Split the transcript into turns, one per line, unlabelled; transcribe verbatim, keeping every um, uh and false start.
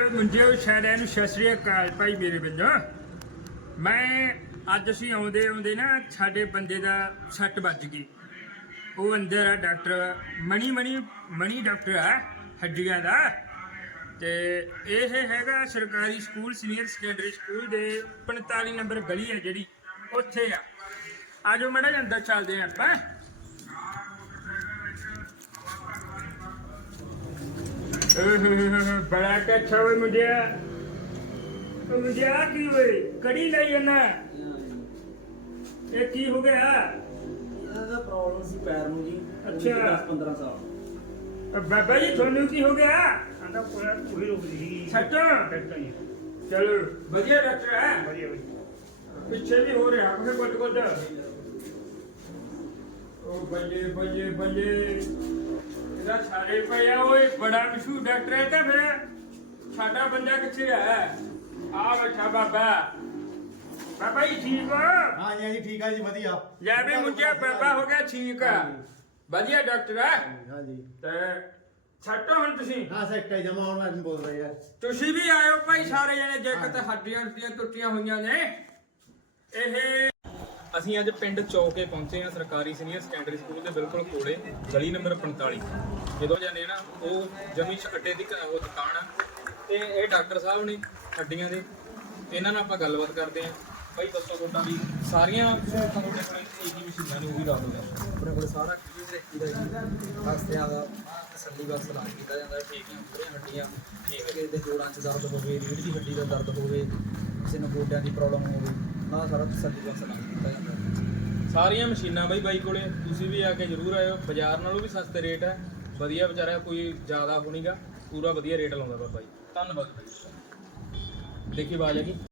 ਮੁੰਡਿਓ ਸਾਰਿਆਂ ਨੂੰ ਸਤਿ ਸ੍ਰੀ ਅਕਾਲ ਭਾਈ ਮੇਰੇ ਵੱਲੋਂ। ਮੈਂ ਅੱਜ ਅਸੀਂ ਆਉਂਦੇ ਆਉਂਦੇ ਨਾ ਸਾਡੇ ਬੰਦੇ ਦਾ ਸੱਟ ਵੱਜ ਗਈ। ਉਹ ਅੰਦਰ ਆ ਡਾਕਟਰ ਮਣੀ ਮਣੀ ਮਣੀ ਡਾਕਟਰ ਆ ਹੱਡੀਆਂ ਦਾ। ਤੇ ਇਹ ਹੈਗਾ ਸਰਕਾਰੀ ਸਕੂਲ ਸੀਨੀਅਰ ਸੈਕੰਡਰੀ ਸਕੂਲ ਦੇ ਪੰਤਾਲੀ ਨੰਬਰ ਗਲੀ ਹੈ ਜਿਹੜੀ, ਉੱਥੇ ਆ। ਆਜੋ ਮਾੜਾ ਜਿਹਾ ਅੰਦਰ ਚੱਲਦੇ ਆ ਆਪਾਂ। बड़ा अच्छा हुआ मुझे मुझे आ की हुई कड़ी लाई है ना ये की हो गया
ਇਹਦਾ ਪ੍ਰੋਬਲਮ ਸੀ ਪੈਰ ਨੂੰ ਜੀ।
ਅੱਛਾ।
दस पंद्रह ਸਾਲ।
बाबा जी थोनू की हो गया
ਆਂਦਾ ਪੂਰਾ ਕੋਈ ਰੋਗ ਨਹੀਂ
सच्चो
ਡਾਕਟਰ ਜੀ
चलो बढ़िया डॉक्टर है
ਵਧੀਆ ਵਧੀਆ
पीछे भी हो रहा है कुछ कुछ ओ बल्ले बल्ले बल्ले ਇਹਦਾ ਸਾਰੇ ਪਿਆ ਓਏ ਬੜਾ ਮਸ਼ਹੂਰ ਡਾਕਟਰ ਹੈ ਤਾਂ ਫਿਰ ਸਾਡਾ ਬੰਦਾ ਕਿੱਥੇ ਹੈ? ਆ ਬੈਠਾ ਬਾਬਾ। ਬਾਬਾ ਜੀ ਠੀਕ ਹੋ?
ਹਾਂ ਜੀ ਜੀ ਠੀਕ ਆ ਜੀ ਵਧੀਆ।
ਲੈ ਵੀ ਮੁੰਡਿਆ ਬਾਬਾ ਹੋ ਗਿਆ ਠੀਕ ਆ। ਵਧੀਆ ਡਾਕਟਰ ਹੈ।
ਹਾਂ ਜੀ
ਤੇ ਛੱਟੋ ਹੁਣ ਤੁਸੀਂ।
ਹਾਂ ਸੈਕਟਰ ਜਮਾ ਆਨਲਾਈਨ ਬੋਲ ਰਹੇ ਆ।
ਤੁਸੀਂ ਵੀ ਆਇਓ ਭਾਈ ਸਾਰੇ ਜਣੇ ਜੇ ਕਿਤੇ ਹੱਡੀਆਂ ਹੱਡੀਆਂ ਟੁੱਟੀਆਂ ਹੋਈਆਂ ਨੇ। ਇਹ
ਅਸੀਂ ਅੱਜ ਪਿੰਡ ਚੌਕੇ ਪਹੁੰਚੇ ਹਾਂ ਸਰਕਾਰੀ ਸੀਨੀਅਰ ਸੈਕੰਡਰੀ ਸਕੂਲ ਦੇ ਬਿਲਕੁਲ ਕੋਲੇ ਗਲੀ ਨੰਬਰ ਪੰਤਾਲੀ। ਜਦੋਂ ਜਾਂਦੇ ਨਾ ਉਹ ਜਮੀ ਅੱਡੇ ਦੀ ਕ- ਉਹ ਦੁਕਾਨ ਆ ਤੇ ਇਹ ਡਾਕਟਰ ਸਾਹਿਬ ਨੇ ਹੱਡੀਆਂ ਦੇ। ਇਹਨਾਂ ਨਾਲ ਆਪਾਂ ਗੱਲਬਾਤ ਕਰਦੇ ਹਾਂ। ਬਾਈ ਦੱਸੋ ਤੁਹਾਡਾ ਵੀ ਸਾਰੀਆਂ ਸਹੂਲਤਾਂ ਤੁਹਾਡੇ ਕੋਲ ਕੀ ਕੀ ਮਸ਼ੀਨਾਂ ਨੇ ਉਹ ਵੀ ਲਾ ਦਿਓ।
ਆਪਣੇ ਕੋਲ ਸਾਰਾ ਫਿਜ਼ੀਓਥੈਰੇਪੀ ਦਾ ਜੀ ਹੱਸਦਿਆਂ ਦਾ ਤਸੱਲੀ ਬਖਸ਼ ਇਲਾਜ ਕੀਤਾ ਜਾਂਦਾ। ਠੀਕੀਆਂ ਪੂਰੀਆਂ ਹੱਡੀਆਂ, ਕਿਸੇ ਦੇ ਜੋੜਾਂ 'ਚ ਦਰਦ ਹੋਵੇ, ਰੀੜ੍ਹ ਦੀ ਹੱਡੀ ਦਾ ਦਰਦ ਹੋਵੇ, ਕਿਸੇ ਨੂੰ ਗੋਡਿਆਂ ਦੀ ਪ੍ਰੋਬਲਮ ਹੋਵੇ, ਨਾ ਸਾਰਾ ਤਸੱਲੀ ਬਖਸ਼ ਇਲਾਜ ਕੀਤਾ ਜਾਂਦਾ।
ਸਾਰੀਆਂ ਮਸ਼ੀਨਾਂ ਬਾਈ ਬਾਈ ਕੋਲੇ ਤੁਸੀਂ ਵੀ ਆ ਕੇ ਜ਼ਰੂਰ ਆਇਓ। ਬਾਜ਼ਾਰ ਨਾਲੋਂ ਵੀ ਸਸਤੇ ਰੇਟ ਹੈ। ਵਧੀਆ ਵਿਚਾਰਾ ਕੋਈ ਜ਼ਿਆਦਾ ਹੋਣੀਗਾ, ਪੂਰਾ ਵਧੀਆ ਰੇਟ ਲਾਉਂਦਾ ਬਾਬਾ ਜੀ। ਧੰਨਵਾਦ ਬਾਈ। ਦੇਖੀ ਆਵਾਜ਼ ਆ ਗਈ।